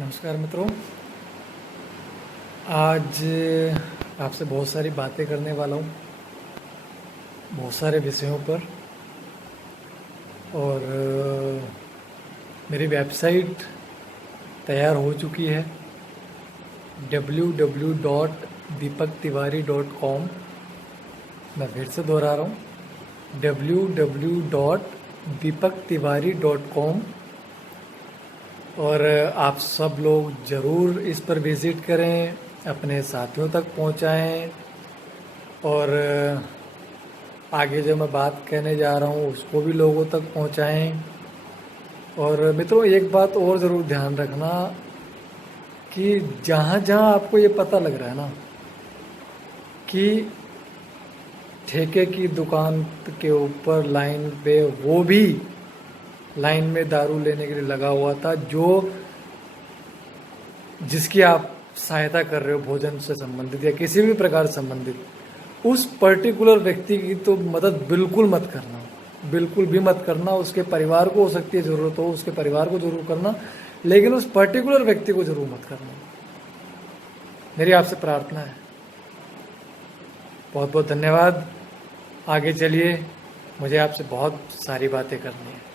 नमस्कार मित्रों। आज आपसे बहुत सारी बातें करने वाला हूँ, बहुत सारे विषयों पर। और मेरी वेबसाइट तैयार हो चुकी है www.deepaktiwari.com। मैं फिर से दोहरा रहा हूँ www.deepaktiwari.com। और आप सब लोग ज़रूर इस पर विज़िट करें, अपने साथियों तक पहुंचाएं। और आगे जो मैं बात कहने जा रहा हूं उसको भी लोगों तक पहुंचाएं। और मित्रों, एक बात और ज़रूर ध्यान रखना कि जहां जहां आपको ये पता लग रहा है ना कि ठेके की दुकान के ऊपर लाइन पे वो भी लाइन में दारू लेने के लिए लगा हुआ था, जिसकी आप सहायता कर रहे हो भोजन से संबंधित या किसी भी प्रकार से संबंधित, उस पर्टिकुलर व्यक्ति की तो मदद बिल्कुल मत करना, बिल्कुल भी मत करना। उसके परिवार को हो सकती है ज़रूरत हो, उसके परिवार को जरूर करना, लेकिन उस पर्टिकुलर व्यक्ति को जरूर मत करना। मेरी आपसे प्रार्थना है। बहुत बहुत धन्यवाद। आगे चलिए, मुझे आपसे बहुत सारी बातें करनी है।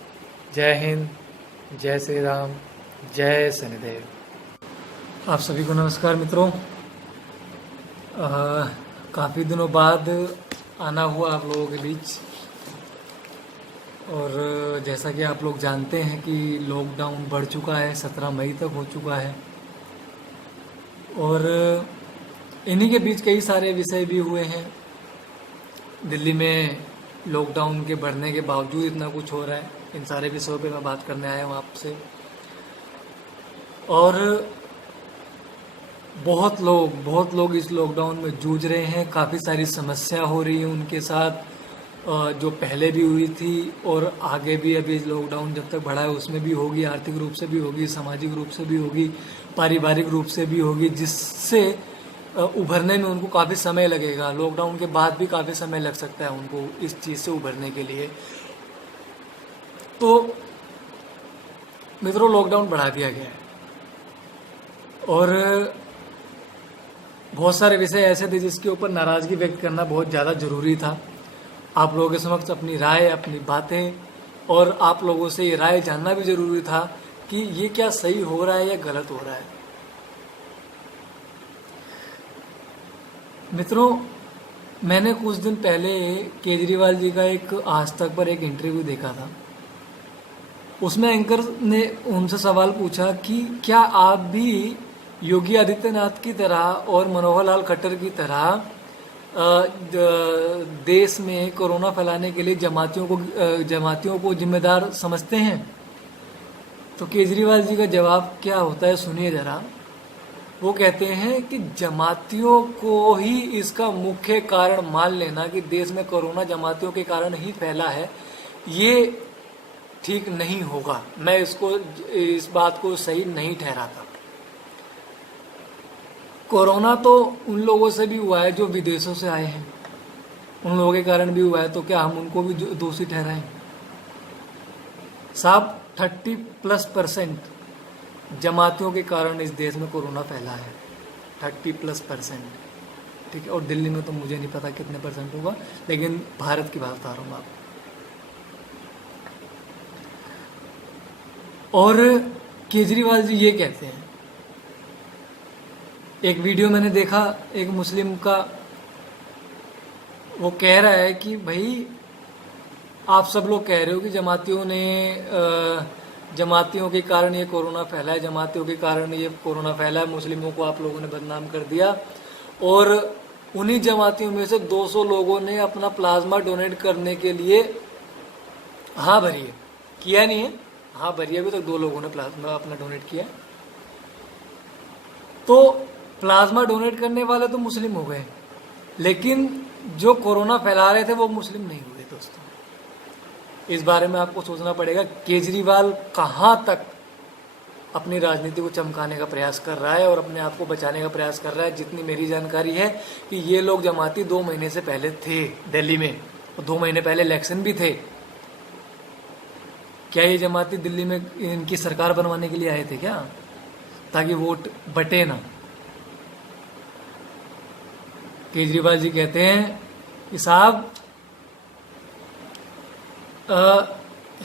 जय हिंद, जय श्री राम, जय शनिदेव। आप सभी को नमस्कार मित्रों। काफ़ी दिनों बाद आना हुआ आप लोगों के बीच। और जैसा कि आप लोग जानते हैं कि लॉकडाउन बढ़ चुका है, 17 मई तक हो चुका है। और इन्हीं के बीच कई सारे विषय भी हुए हैं। दिल्ली में लॉकडाउन के बढ़ने के बावजूद इतना कुछ हो रहा है, इन सारे विषयों पे मैं बात करने आया हूँ आपसे। और बहुत लोग इस लॉकडाउन में जूझ रहे हैं। काफ़ी सारी समस्या हो रही है उनके साथ, जो पहले भी हुई थी और आगे भी अभी लॉकडाउन जब तक बढ़ा है उसमें भी होगी। आर्थिक रूप से भी होगी, सामाजिक रूप से भी होगी, पारिवारिक रूप से भी होगी, जिससे उभरने में उनको काफ़ी समय लगेगा। लॉकडाउन के बाद भी काफ़ी समय लग सकता है उनको इस चीज़ से उभरने के लिए। तो मित्रों, लॉकडाउन बढ़ा दिया गया है और बहुत सारे विषय ऐसे थे जिसके ऊपर नाराज़गी व्यक्त करना बहुत ज़्यादा ज़रूरी था। आप लोगों के समक्ष अपनी राय, अपनी बातें और आप लोगों से ये राय जानना भी ज़रूरी था कि ये क्या सही हो रहा है या गलत हो रहा है। मित्रों, मैंने कुछ दिन पहले केजरीवाल जी का एक आज तक पर एक इंटरव्यू देखा था। उसमें एंकर ने उनसे सवाल पूछा कि क्या आप भी योगी आदित्यनाथ की तरह और मनोहर लाल खट्टर की तरह देश में कोरोना फैलाने के लिए जमातियों को जिम्मेदार समझते हैं? तो केजरीवाल जी का जवाब क्या होता है, सुनिए जरा। वो कहते हैं कि जमातियों को ही इसका मुख्य कारण मान लेना कि देश में कोरोना जमातियों के कारण ही फैला है, ये ठीक नहीं होगा। मैं इस बात को सही नहीं ठहराता। कोरोना तो उन लोगों से भी हुआ है जो विदेशों से आए हैं, उन लोगों के कारण भी हुआ है, तो क्या हम उनको भी दोषी ठहराएं? साहब, 30+% जमातियों के कारण इस देश में कोरोना फैला है। 30+%, ठीक है। और दिल्ली में तो मुझे नहीं पता कितने परसेंट होगा, लेकिन भारत की बात बता रहा हूँ आप। और केजरीवाल जी ये कहते हैं, एक वीडियो मैंने देखा एक मुस्लिम का, वो कह रहा है कि भाई आप सब लोग कह रहे हो कि जमातियों के कारण ये कोरोना फैला है, जमातियों के कारण ये कोरोना फैला है, मुस्लिमों को आप लोगों ने बदनाम कर दिया। और उन्हीं जमातियों में से 200 लोगों ने अपना प्लाज्मा डोनेट करने के लिए हाँ भरी है, किया नहीं है, हाँ भरी, अभी तक 2 लोगों ने प्लाज्मा अपना डोनेट किया। तो प्लाज्मा डोनेट करने वाले तो मुस्लिम हो गए, लेकिन जो कोरोना फैला रहे थे वो मुस्लिम नहीं हुए। दोस्तों, इस बारे में आपको सोचना पड़ेगा। केजरीवाल कहाँ तक अपनी राजनीति को चमकाने का प्रयास कर रहा है और अपने आप को बचाने का प्रयास कर रहा है। जितनी मेरी जानकारी है कि ये लोग जमाती 2 महीने से पहले थे दिल्ली में, और 2 महीने पहले इलेक्शन भी थे। क्या ये जमाती दिल्ली में इनकी सरकार बनवाने के लिए आए थे क्या? ताकि वोट बटे ना। केजरीवाल जी कहते हैं कि साहब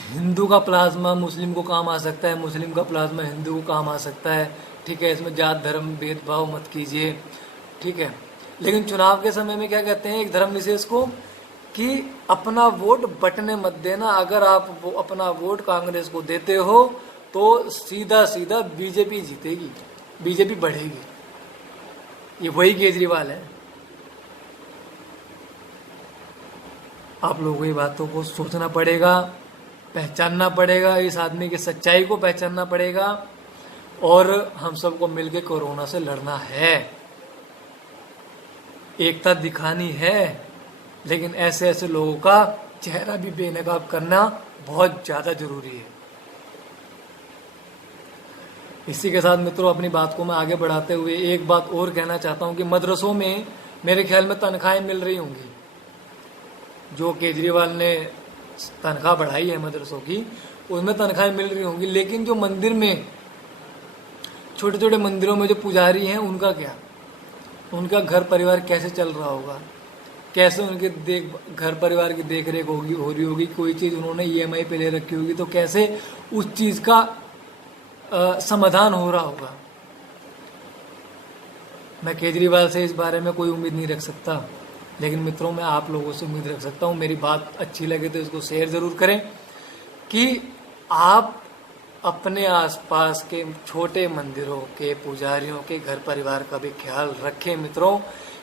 हिंदू का प्लाज्मा मुस्लिम को काम आ सकता है, मुस्लिम का प्लाज्मा हिंदू को काम आ सकता है, ठीक है, इसमें जात धर्म भेदभाव मत कीजिए, ठीक है। लेकिन चुनाव के समय में क्या कहते हैं एक धर्म विशेष को कि अपना वोट बटने मत देना। अगर आप अपना वोट कांग्रेस को देते हो तो सीधा सीधा बीजेपी जीतेगी, बीजेपी बढ़ेगी। ये वही केजरीवाल है। आप लोगों को ये बातों को सोचना पड़ेगा, पहचानना पड़ेगा, इस आदमी की सच्चाई को पहचानना पड़ेगा और हम सबको मिलकर कोरोना से लड़ना है। एकता दिखानी है, लेकिन ऐसे ऐसे लोगों का चेहरा भी बेनकाब करना बहुत ज्यादा जरूरी है। इसी के साथ मित्रों अपनी बात को मैं आगे बढ़ाते हुए एक बात और कहना चाहता हूं कि मदरसों में मेरे ख्याल में तनख्वाहें मिल रही होंगी। जो केजरीवाल ने तनख्वाह बढ़ाई है मदरसों की, उसमें तनख्वाहें मिल रही होंगी, लेकिन जो मंदिर में छोटे छोटे मंदिरों में जो पुजारी हैं उनका क्या, उनका घर परिवार कैसे चल रहा होगा, कैसे उनके घर परिवार की देख रेख हो रही होगी। कोई चीज़ उन्होंने EMI पे ले रखी होगी तो कैसे उस चीज़ का समाधान हो रहा होगा। मैं केजरीवाल से इस बारे में कोई उम्मीद नहीं रख सकता, लेकिन मित्रों मैं आप लोगों से उम्मीद रख सकता हूँ। मेरी बात अच्छी लगे तो इसको शेयर ज़रूर करें कि आप अपने आसपास के छोटे मंदिरों के पुजारियों के घर परिवार का भी ख्याल रखें मित्रों,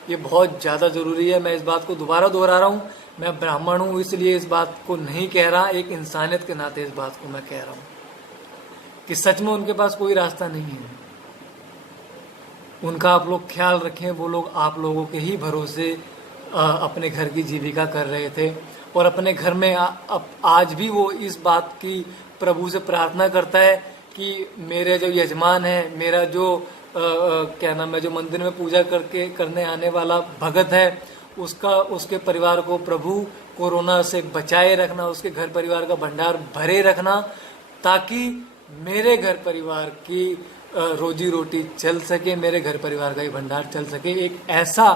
ये बहुत ज़्यादा ज़रूरी है। मैं इस बात को दोबारा दोहरा रहा हूँ, मैं ब्राह्मण हूँ इसलिए इस बात को नहीं कह रहा, एक इंसानियत के नाते इस बात को मैं कह रहा हूँ कि सच में उनके पास कोई रास्ता नहीं है। उनका आप लोग ख्याल रखें। वो लोग आप लोगों के ही भरोसे अपने घर की जीविका कर रहे थे और अपने घर में आज भी वो इस बात की प्रभु से प्रार्थना करता है कि मेरे जो यजमान है, मेरा जो क्या नाम है, जो मंदिर में पूजा करने आने वाला भगत है, उसके परिवार को प्रभु कोरोना से बचाए रखना, उसके घर परिवार का भंडार भरे रखना, ताकि मेरे घर परिवार की रोजी रोटी चल सके, मेरे घर परिवार का ही भंडार चल सके। एक ऐसा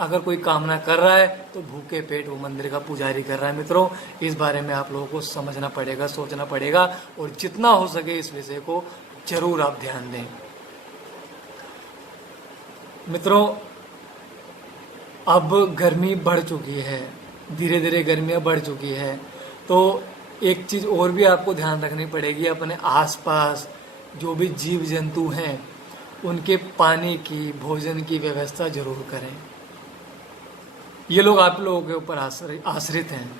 अगर कोई कामना कर रहा है तो भूखे पेट वो मंदिर का पुजारी कर रहा है। मित्रों इस बारे में आप लोगों को समझना पड़ेगा, सोचना पड़ेगा और जितना हो सके इस विषय को जरूर आप ध्यान दें। मित्रों अब गर्मी बढ़ चुकी है, धीरे धीरे गर्मियाँ बढ़ चुकी है, तो एक चीज़ और भी आपको ध्यान रखनी पड़ेगी। अपने आसपास जो भी जीव जंतु हैं उनके पानी की, भोजन की व्यवस्था जरूर करें। ये लोग आप लोगों के ऊपर आश्रित हैं।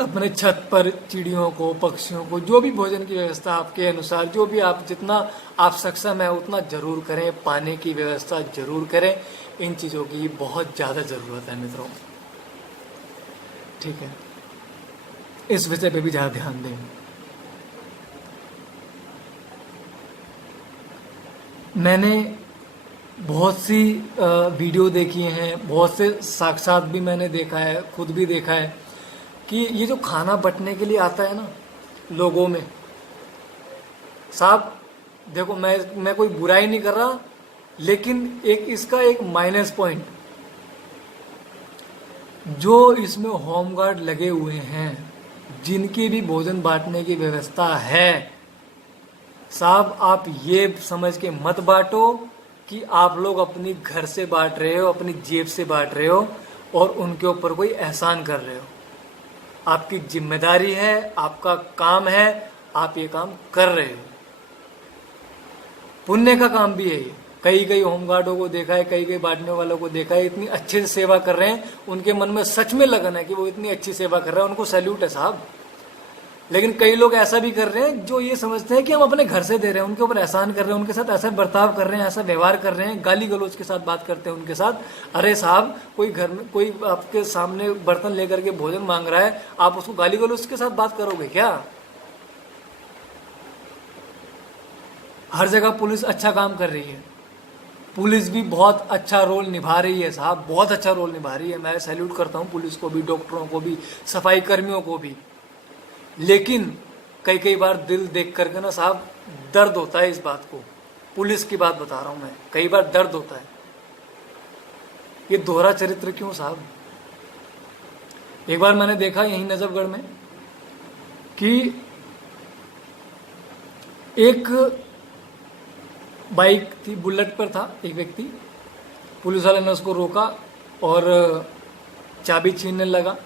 अपने छत पर चिड़ियों को, पक्षियों को जो भी भोजन की व्यवस्था आपके अनुसार, जो भी आप जितना आप सक्षम है उतना जरूर करें। पानी की व्यवस्था जरूर करें। इन चीज़ों की बहुत ज़्यादा ज़रूरत है मित्रों, ठीक है। इस विषय पे भी ज़्यादा ध्यान दें। मैंने बहुत सी वीडियो देखी हैं, बहुत से साक्षात भी मैंने देखा है, खुद भी देखा है कि ये जो खाना बंटने के लिए आता है ना लोगों में, साहब देखो मैं कोई बुराई नहीं कर रहा, लेकिन एक इसका एक माइनस पॉइंट, जो इसमें होमगार्ड लगे हुए हैं, जिनकी भी भोजन बांटने की व्यवस्था है, साहब आप ये समझ के मत बांटो कि आप लोग अपनी घर से बांट रहे हो, अपनी जेब से बांट रहे हो और उनके ऊपर कोई एहसान कर रहे हो। आपकी जिम्मेदारी है, आपका काम है, आप ये काम कर रहे हो। पुण्य का काम भी है ये। कई होमगार्डों को देखा है, कई बांटने वालों को देखा है, इतनी अच्छे से सेवा कर रहे हैं, उनके मन में सच में लगन है कि वो इतनी अच्छी सेवा कर रहे हैं, उनको सैल्यूट है साहब। लेकिन कई लोग ऐसा भी कर रहे हैं जो ये समझते हैं कि हम अपने घर से दे रहे हैं, उनके ऊपर एहसान कर रहे हैं, उनके साथ ऐसा बर्ताव कर रहे हैं, ऐसा व्यवहार कर रहे हैं, गाली गलौज के साथ बात करते हैं उनके साथ। अरे साहब कोई घर में कोई आपके सामने बर्तन लेकर के भोजन मांग रहा है, आप उसको गाली गलौज के साथ बात करोगे क्या? हर जगह पुलिस अच्छा काम कर रही है, पुलिस भी बहुत अच्छा रोल निभा रही है साहब, बहुत अच्छा रोल निभा रही है। मैं सैल्यूट करता हूँ पुलिस को भी, डॉक्टरों को भी, सफाई कर्मियों को भी। लेकिन कई बार दिल देख करके ना साहब दर्द होता है इस बात को पुलिस की बात बता रहा हूं मैं, कई बार दर्द होता है। ये दोहरा चरित्र क्यों साहब? एक बार मैंने देखा यहीं नजफगढ़ में कि एक बाइक थी, बुलेट पर था एक व्यक्ति, पुलिस वाले ने उसको रोका और चाबी छीनने लगा,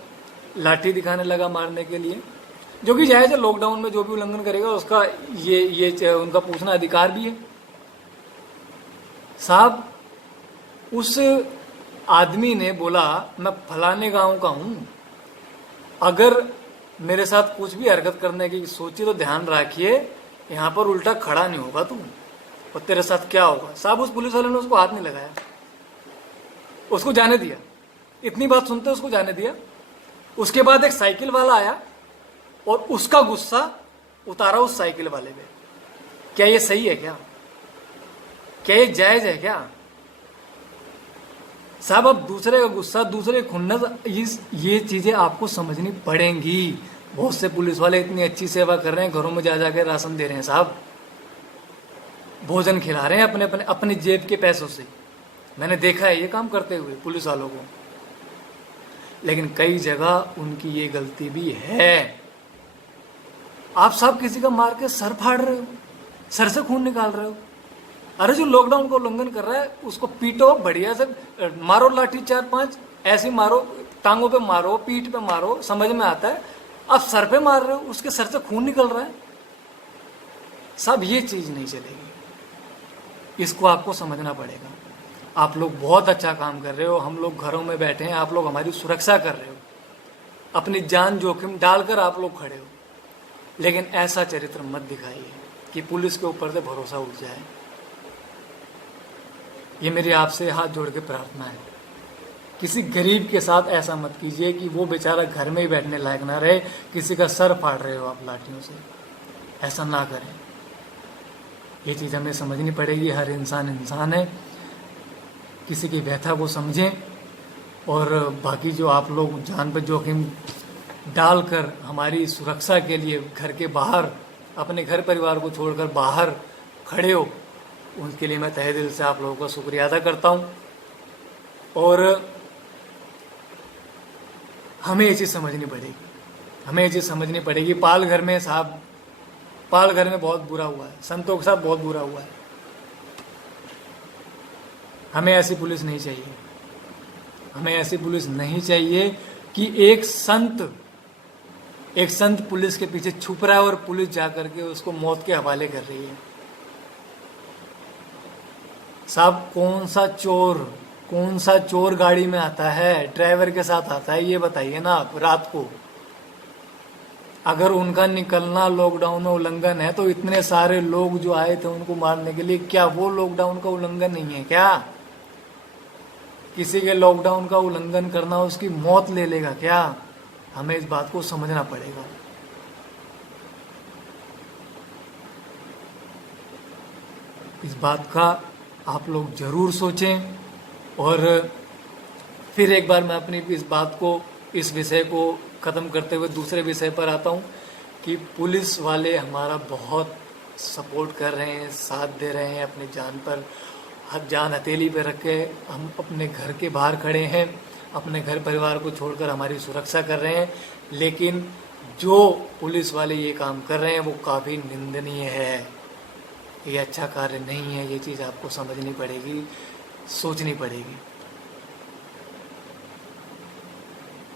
लाठी दिखाने लगा मारने के लिए, जो कि जायज है। लॉकडाउन में जो भी उल्लंघन करेगा उसका ये उनका पूछना अधिकार भी है। साहब, उस आदमी ने बोला मैं फलाने गांव का हूं, अगर मेरे साथ कुछ भी हरकत करने की सोची तो ध्यान रखिए यहां पर उल्टा खड़ा नहीं होगा तू, और तेरे साथ क्या होगा। साहब, उस पुलिस वाले ने उसको हाथ नहीं लगाया, उसको जाने दिया। इतनी बात सुनते उसको जाने दिया। उसके बाद एक साइकिल वाला आया और उसका गुस्सा उतारा उस साइकिल वाले पे। क्या ये सही है? क्या ये जायज है क्या? साहब, अब दूसरे का गुस्सा, दूसरे खुन्नस, ये चीजें आपको समझनी पड़ेंगी। बहुत से पुलिस वाले इतनी अच्छी सेवा कर रहे हैं, घरों में जा जाके राशन दे रहे हैं साहब, भोजन खिला रहे हैं अपनी जेब के पैसों से। मैंने देखा है ये काम करते हुए पुलिस वालों को। लेकिन कई जगह उनकी ये गलती भी है। आप साहब किसी का मार के सर फाड़ रहे हो, सर से खून निकाल रहे हो। अरे जो लॉकडाउन का उल्लंघन कर रहा है उसको पीटो, बढ़िया से मारो, लाठी 4-5 ऐसे मारो, टांगों पे मारो, पीठ पे मारो, समझ में आता है। आप सर पे मार रहे हो, उसके सर से खून निकल रहा है। साहब, ये चीज नहीं चलेगी, इसको आपको समझना पड़ेगा। आप लोग बहुत अच्छा काम कर रहे हो, हम लोग घरों में बैठे हैं, आप लोग हमारी सुरक्षा कर रहे हो, अपनी जान जोखिम डालकर आप लोग खड़े हो। लेकिन ऐसा चरित्र मत दिखाइए कि पुलिस के ऊपर से भरोसा उठ जाए। ये मेरी आपसे हाथ जोड़ के प्रार्थना है, किसी गरीब के साथ ऐसा मत कीजिए कि वो बेचारा घर में ही बैठने लायक ना रहे, किसी का सर फाड़ रहे हो आप लाठियों से। ऐसा ना करें, ये चीज़ हमें समझनी पड़ेगी। हर इंसान है, किसी की व्यथा को समझें। और बाकी जो आप लोग जान पर जोखिम डालकर हमारी सुरक्षा के लिए घर के बाहर, अपने घर परिवार को छोड़कर बाहर खड़े हो, उनके लिए मैं तहे दिल से आप लोगों का शुक्रिया अदा करता हूँ। और हमें ये चीज़ समझनी पड़ेगी, पाल घर में साहब, पाल घर में बहुत बुरा हुआ है, संतों के साथ बहुत बुरा हुआ है। हमें ऐसी पुलिस नहीं चाहिए कि एक संत पुलिस के पीछे छुप रहा है और पुलिस जाकर के उसको मौत के हवाले कर रही है। साहब, कौन सा चोर गाड़ी में आता है, ड्राइवर के साथ आता है, ये बताइए ना आप। रात को अगर उनका निकलना लॉकडाउन में उल्लंघन है तो इतने सारे लोग जो आए थे उनको मारने के लिए, क्या वो लॉकडाउन का उल्लंघन नहीं है क्या? किसी के लॉकडाउन का उल्लंघन करना उसकी मौत ले लेगा क्या? हमें इस बात को समझना पड़ेगा। इस बात का आप लोग जरूर सोचें। और फिर एक बार मैं अपनी इस विषय को ख़त्म करते हुए दूसरे विषय पर आता हूँ कि पुलिस वाले हमारा बहुत सपोर्ट कर रहे हैं, साथ दे रहे हैं, अपनी जान पर जान हथेली पे रख के हम अपने घर के बाहर खड़े हैं, अपने घर परिवार को छोड़कर हमारी सुरक्षा कर रहे हैं। लेकिन जो पुलिस वाले ये काम कर रहे हैं वो काफ़ी निंदनीय है, ये अच्छा कार्य नहीं है। ये चीज़ आपको समझनी पड़ेगी, सोचनी पड़ेगी।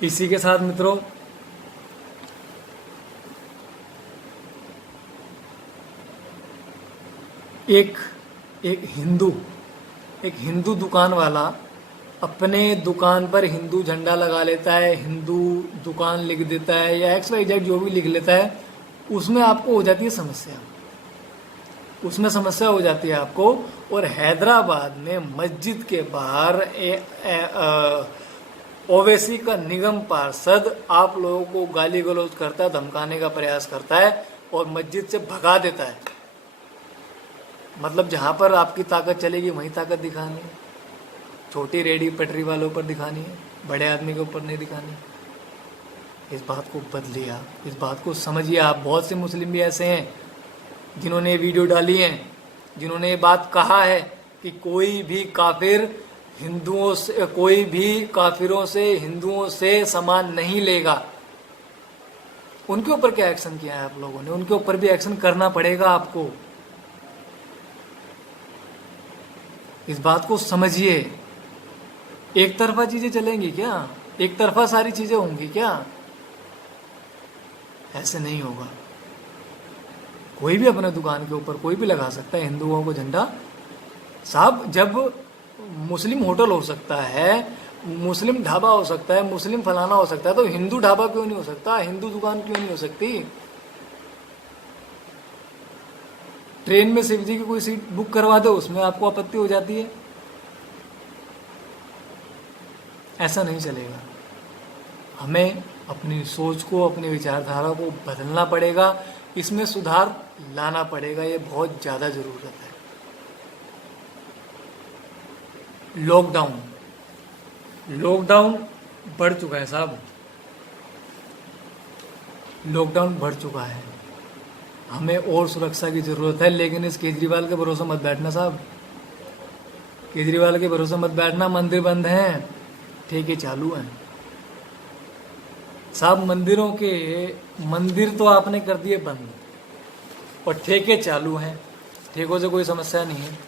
इसी के साथ मित्रों, एक हिंदू दुकान वाला अपने दुकान पर हिंदू झंडा लगा लेता है, हिंदू दुकान लिख देता है या XYZ जो भी लिख लेता है, उसमें आपको हो जाती है समस्या हो जाती है आपको। और हैदराबाद में मस्जिद के बाहर ओवैसी का निगम पार्षद आप लोगों को गाली गलौज करता है, धमकाने का प्रयास करता है और मस्जिद से भगा देता है। मतलब जहां पर आपकी ताकत चलेगी वहीं ताकत दिखानी है, छोटी रेडी पटरी वालों पर दिखानी है, बड़े आदमी के ऊपर नहीं दिखानी। इस बात को बदलिए आप, इस बात को समझिए आप। बहुत से मुस्लिम भी ऐसे हैं जिन्होंने ये वीडियो डाली हैं, जिन्होंने ये बात कहा है कि कोई भी काफिर हिंदुओं से, कोई भी काफिरों से, हिंदुओं से सामान नहीं लेगा, उनके ऊपर क्या एक्शन किया है आप लोगों ने? उनके ऊपर भी एक्शन करना पड़ेगा आपको। इस बात को समझिए। एक तरफा चीजें चलेंगी क्या? एक तरफा सारी चीजें होंगी क्या? ऐसे नहीं होगा। कोई भी अपने दुकान के ऊपर कोई भी लगा सकता है हिंदुओं को झंडा। साहब, जब मुस्लिम होटल हो सकता है, मुस्लिम ढाबा हो सकता है, मुस्लिम फलाना हो सकता है, तो हिंदू ढाबा क्यों नहीं हो सकता? हिंदू दुकान क्यों नहीं हो सकती? ट्रेन में शिव जी की कोई सीट बुक करवा दो, उसमें आपको आपत्ति हो जाती है। ऐसा नहीं चलेगा। हमें अपनी सोच को, अपनी विचारधारा को बदलना पड़ेगा, इसमें सुधार लाना पड़ेगा। ये बहुत ज़्यादा ज़रूरत है। लॉकडाउन बढ़ चुका है साहब, लॉकडाउन बढ़ चुका है। हमें और सुरक्षा की ज़रूरत है, लेकिन इस केजरीवाल के भरोसे मत बैठना साहब। केजरीवाल के भरोसे मत बैठना। मंदिर बंद हैं, ठेके चालू हैं साहब। मंदिर तो आपने कर दिए बंद और ठेके चालू हैं। ठेकों से कोई समस्या नहीं है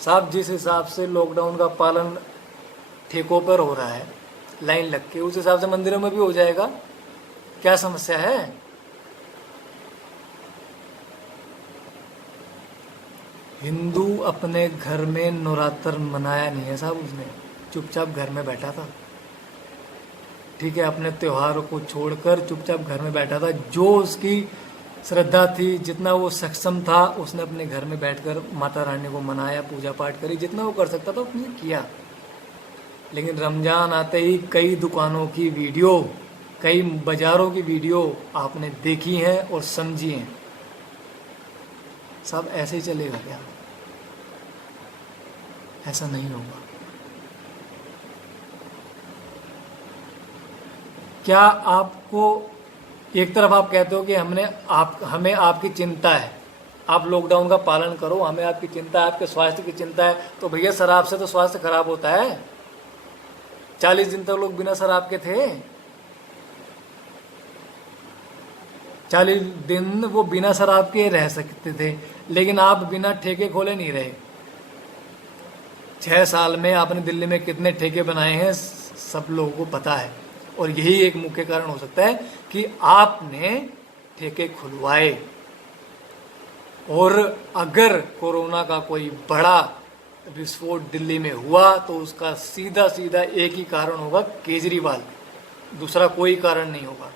साहब। जिस हिसाब से लॉकडाउन का पालन ठेकों पर हो रहा है लाइन लग के, उस हिसाब से मंदिरों में भी हो जाएगा। क्या समस्या है? हिंदू अपने घर में नवरात्र मनाया नहीं है साहब। उसने चुपचाप घर में बैठा था, ठीक है, अपने त्योहारों को छोड़कर चुपचाप घर में बैठा था। जो उसकी श्रद्धा थी, जितना वो सक्षम था, उसने अपने घर में बैठकर माता रानी को मनाया, पूजा पाठ करी, जितना वो कर सकता था उसने किया। लेकिन रमजान आते ही कई दुकानों की वीडियो, कई बाजारों की वीडियो आपने देखी हैं और समझी हैं। सब ऐसे ही चलेगा क्या? ऐसा नहीं होगा। क्या आपको, एक तरफ आप कहते हो कि हमें आपकी चिंता है, आप लॉकडाउन का पालन करो, हमें आपकी चिंता है, आपके स्वास्थ्य की चिंता है, तो भैया शराब से तो स्वास्थ्य खराब होता है। 40 दिन तक लोग बिना शराब के थे। 40 दिन वो बिना शराब के रह सकते थे, लेकिन आप बिना ठेके खोले नहीं रहे। 6 साल में आपने दिल्ली में कितने ठेके बनाए हैं सब लोगों को पता है। और यही एक मुख्य कारण हो सकता है कि आपने ठेके खुलवाए। और अगर कोरोना का कोई बड़ा विस्फोट दिल्ली में हुआ तो उसका सीधा सीधा एक ही कारण होगा, केजरीवाल। दूसरा कोई कारण नहीं होगा।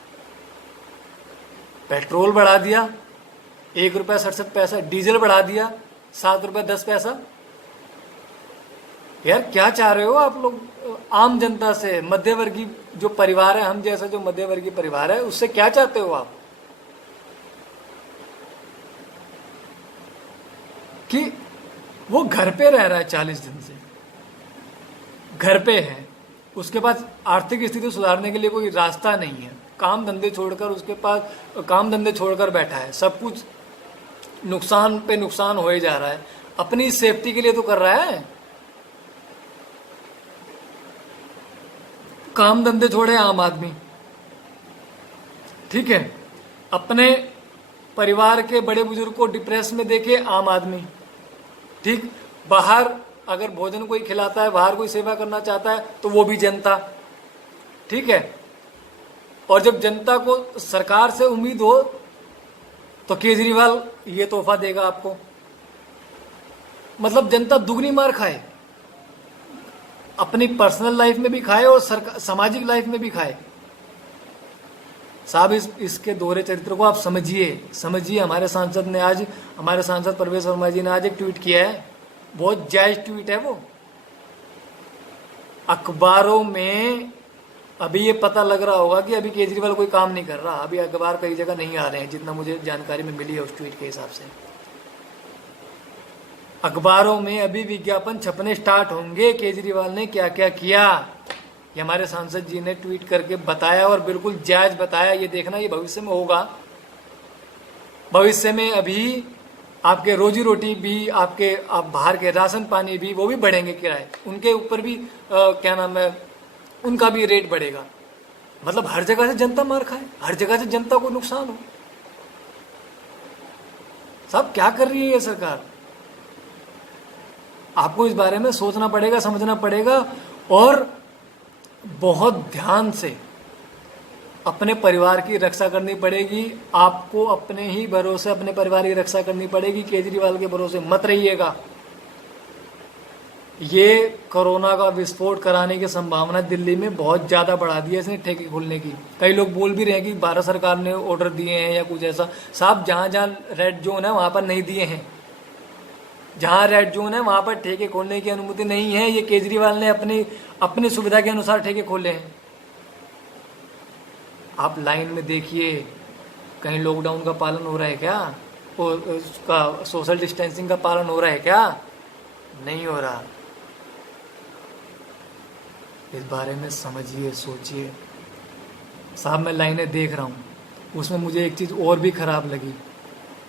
पेट्रोल बढ़ा दिया, 1 रुपया 67 पैसा, डीजल बढ़ा दिया 7 रुपया 10 पैसा। यार क्या चाह रहे हो आप लोग आम जनता से? मध्यवर्गीय जो परिवार है, हम जैसा जो मध्यवर्गीय परिवार है, उससे क्या चाहते हो आप? कि वो घर पे रह रहा है 40 दिन से, घर पे है, उसके पास आर्थिक स्थिति सुधारने के लिए कोई रास्ता नहीं है, काम धंधे छोड़कर उसके पास काम धंधे छोड़कर बैठा है, सब कुछ नुकसान पे नुकसान हो ही जा रहा है। अपनी सेफ्टी के लिए तो कर रहा है। काम धंधे छोड़े आम आदमी, ठीक है, अपने परिवार के बड़े बुजुर्ग को डिप्रेस में देखे आम आदमी, ठीक, बाहर अगर भोजन कोई खिलाता है, बाहर कोई सेवा करना चाहता है तो वो भी जनता, ठीक है। और जब जनता को सरकार से उम्मीद हो तो केजरीवाल ये तोहफा देगा आपको। मतलब जनता दुगनी मार खाए, अपनी पर्सनल लाइफ में भी खाए और सामाजिक लाइफ में भी खाए। साहब इसके दोहरे चरित्र को आप समझिए। हमारे सांसद प्रवेश वर्मा जी ने आज एक ट्वीट किया है, बहुत जायज ट्वीट है वो। अखबारों में अभी ये पता लग रहा होगा कि अभी केजरीवाल कोई काम नहीं कर रहा, अभी अखबार कई जगह नहीं आ रहे हैं, जितना मुझे जानकारी में मिली है उस ट्वीट के हिसाब से। अखबारों में अभी विज्ञापन छपने स्टार्ट होंगे, केजरीवाल ने क्या क्या किया, ये हमारे सांसद जी ने ट्वीट करके बताया और बिल्कुल जायज बताया। ये देखना, ये भविष्य में होगा। भविष्य में अभी आपके रोजी रोटी भी, आपके आप बाहर के राशन पानी भी, वो भी बढ़ेंगे किराए, उनके ऊपर भी क्या नाम है, उनका भी रेट बढ़ेगा। मतलब हर जगह से जनता मार खाए, हर जगह से जनता को नुकसान हो। साहब क्या कर रही है ये सरकार? आपको इस बारे में सोचना पड़ेगा, समझना पड़ेगा, और बहुत ध्यान से अपने परिवार की रक्षा करनी पड़ेगी। आपको अपने ही भरोसे अपने परिवार की रक्षा करनी पड़ेगी, केजरीवाल के भरोसे मत रहिएगा। ये कोरोना का विस्फोट कराने की संभावना दिल्ली में बहुत ज़्यादा बढ़ा दी है इसने ठेके खोलने की। कई लोग बोल भी रहे हैं कि भारत सरकार ने ऑर्डर दिए हैं या कुछ ऐसा। साहब जहाँ जहाँ रेड जोन है वहाँ पर नहीं दिए हैं, जहाँ रेड जोन है वहाँ पर ठेके खोलने की अनुमति नहीं है। ये केजरीवाल ने अपनी सुविधा के अनुसार ठेके खोले हैं। आप लाइन में देखिए, कहीं लॉकडाउन का पालन हो रहा है क्या, और उसका सोशल डिस्टेंसिंग का पालन हो रहा है क्या? नहीं हो रहा। इस बारे में समझिए, सोचिए। साहब मैं लाइनें देख रहा हूँ, उसमें मुझे एक चीज़ और भी ख़राब लगी।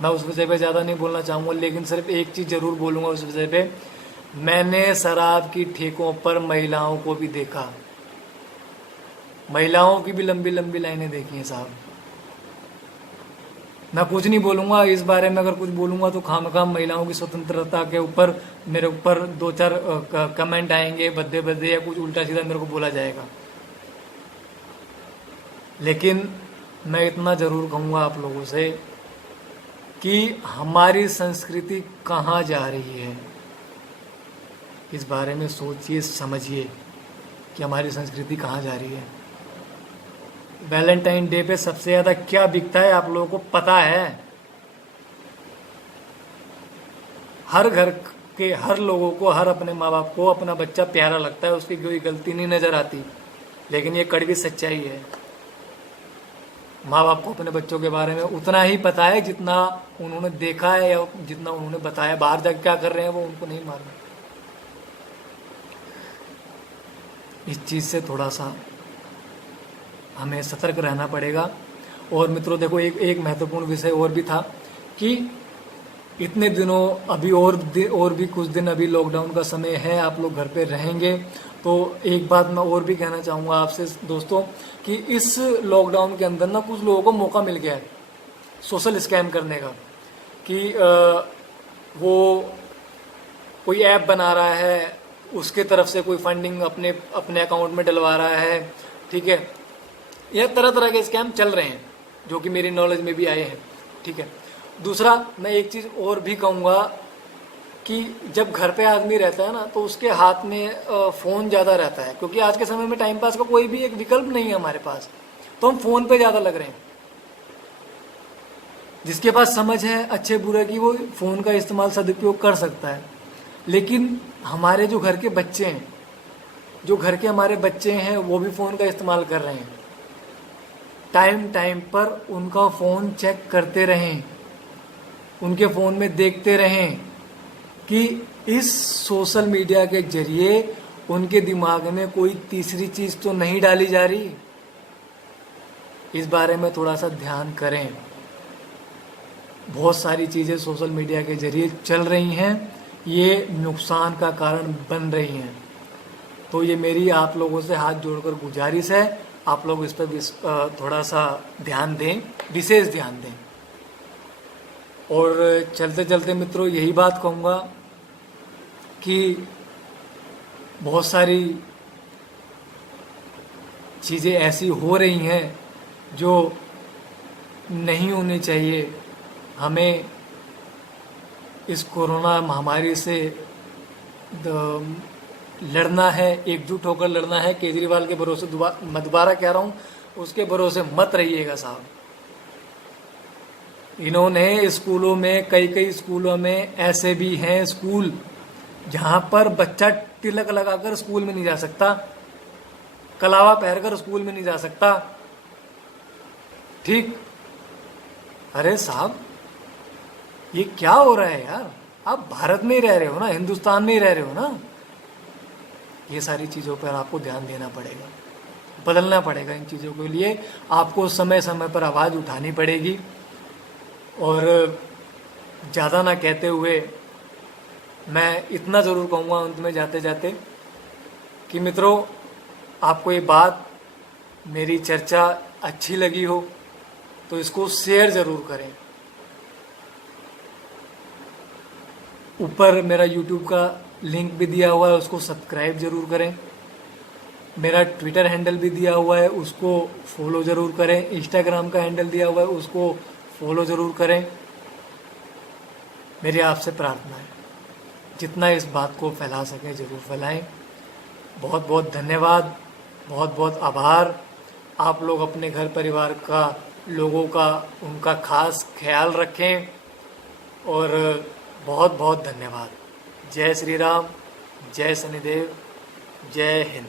मैं उस विषय पे ज़्यादा नहीं बोलना चाहूँगा, लेकिन सिर्फ एक चीज़ ज़रूर बोलूँगा उस विषय पे। मैंने शराब की ठेकों पर महिलाओं को भी देखा, महिलाओं की भी लंबी लंबी लाइनें देखी हैं साहब। मैं कुछ नहीं बोलूँगा इस बारे में, अगर कुछ बोलूँगा तो खामखाम महिलाओं की स्वतंत्रता के ऊपर मेरे ऊपर 2-4 कमेंट आएंगे, भद्दे भद्दे, या कुछ उल्टा सीधा मेरे को बोला जाएगा। लेकिन मैं इतना ज़रूर कहूँगा आप लोगों से कि हमारी संस्कृति कहाँ जा रही है, इस बारे में सोचिए, समझिए कि हमारी संस्कृति कहाँ जा रही है। वैलेंटाइन डे पे सबसे ज़्यादा क्या बिकता है आप लोगों को पता है? हर घर के हर लोगों को, हर अपने माँ बाप को अपना बच्चा प्यारा लगता है, उसकी कोई गलती नहीं नज़र आती। लेकिन ये कड़वी सच्चाई है, माँ बाप को अपने बच्चों के बारे में उतना ही पता है जितना उन्होंने देखा है या जितना उन्होंने बताया। बाहर जाकर क्या कर रहे हैं वो उनको नहीं मालूम। इस चीज़ से थोड़ा सा हमें सतर्क रहना पड़ेगा। और मित्रों देखो, एक महत्वपूर्ण विषय और भी था कि इतने दिनों अभी और भी कुछ दिन अभी लॉकडाउन का समय है, आप लोग घर पे रहेंगे। तो एक बात मैं और भी कहना चाहूँगा आपसे दोस्तों कि इस लॉकडाउन के अंदर ना कुछ लोगों को मौका मिल गया है सोशल स्कैम करने का, कि वो कोई ऐप बना रहा है, उसके तरफ से कोई फंडिंग अपने अकाउंट में डलवा रहा है, ठीक है। यह तरह तरह के स्कैम चल रहे हैं जो कि मेरी नॉलेज में भी आए हैं, ठीक है। दूसरा मैं एक चीज़ और भी कहूँगा कि जब घर पे आदमी रहता है ना तो उसके हाथ में फ़ोन ज़्यादा रहता है, क्योंकि आज के समय में टाइम पास का कोई भी एक विकल्प नहीं है हमारे पास, तो हम फ़ोन पे ज़्यादा लग रहे हैं। जिसके पास समझ है अच्छे बुरे की वो फ़ोन का इस्तेमाल सदुपयोग कर सकता है। लेकिन हमारे जो घर के बच्चे हैं, जो घर के हमारे बच्चे हैं, वो भी फ़ोन का इस्तेमाल कर रहे हैं। टाइम टाइम पर उनका फ़ोन चेक करते रहें, उनके फ़ोन में देखते रहें कि इस सोशल मीडिया के जरिए उनके दिमाग में कोई तीसरी चीज़ तो नहीं डाली जा रही। इस बारे में थोड़ा सा ध्यान करें। बहुत सारी चीज़ें सोशल मीडिया के जरिए चल रही हैं, ये नुकसान का कारण बन रही हैं। तो ये मेरी आप लोगों से हाथ जोड़कर गुजारिश है, आप लोग इस पर थोड़ा सा ध्यान दें, विशेष ध्यान दें। और चलते चलते मित्रों यही बात कहूँगा कि बहुत सारी चीज़ें ऐसी हो रही हैं जो नहीं होनी चाहिए। हमें इस कोरोना महामारी से लड़ना है, एकजुट होकर लड़ना है। केजरीवाल के भरोसे मैं दोबारा कह रहा हूँ, उसके भरोसे मत रहिएगा साहब। इन्होंने स्कूलों में, कई स्कूलों में ऐसे भी हैं स्कूल जहाँ पर बच्चा तिलक लगाकर स्कूल में नहीं जा सकता, कलावा पहनकर स्कूल में नहीं जा सकता, ठीक। अरे साहब ये क्या हो रहा है यार? आप भारत में ही रह रहे हो ना, हिंदुस्तान में ही रह रहे हो ना। ये सारी चीज़ों पर आपको ध्यान देना पड़ेगा, बदलना पड़ेगा। इन चीज़ों के लिए आपको समय समय पर आवाज़ उठानी पड़ेगी। और ज़्यादा ना कहते हुए मैं इतना ज़रूर कहूँगा अंत में जाते जाते कि मित्रों, आपको ये बात, मेरी चर्चा अच्छी लगी हो तो इसको शेयर ज़रूर करें। ऊपर मेरा यूट्यूब का लिंक भी दिया हुआ है, उसको सब्सक्राइब ज़रूर करें। मेरा ट्विटर हैंडल भी दिया हुआ है, उसको फॉलो ज़रूर करें। इंस्टाग्राम का हैंडल दिया हुआ है, उसको फॉलो ज़रूर करें। मेरी आपसे प्रार्थना है, जितना इस बात को फैला सकें ज़रूर फैलाएं। बहुत बहुत धन्यवाद, बहुत बहुत आभार। आप लोग अपने घर परिवार का, लोगों का, उनका खास ख्याल रखें और बहुत बहुत धन्यवाद। जय श्री राम, जय शनिदेव, जय हिंद।